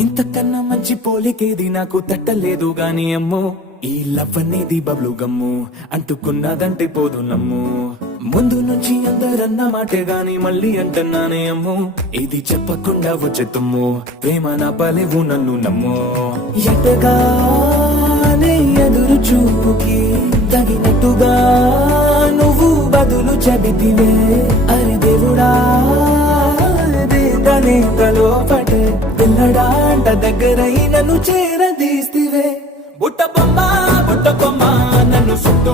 ఇంతకన్నా మంచి పోలికేది నాకు తట్టలేదు గాని అమ్మో ఈ లవ్ అనేది బబ్లు గమ్ము అంటుకున్నదంటే పోదు నమ్ము ముందు నుంచి అందరన్న మాటే గాని మళ్ళీ అంటున్నానే అమ్ము ఇది చెప్పకుండా వచ్చే తుమ్ము ప్రేమ నా పలేవు నన్ను నమ్ము ఎటగానే ఎదురు చూపుకి తగినట్టుగా నువ్వు బదులు చెబితివే అరే దేవుడా దేదనే లోపటే పిల్లడాంట దగ్గరై నన్ను చేరదీస్తివే బుట్ట బొమ్మ నన్ను చుట్టూ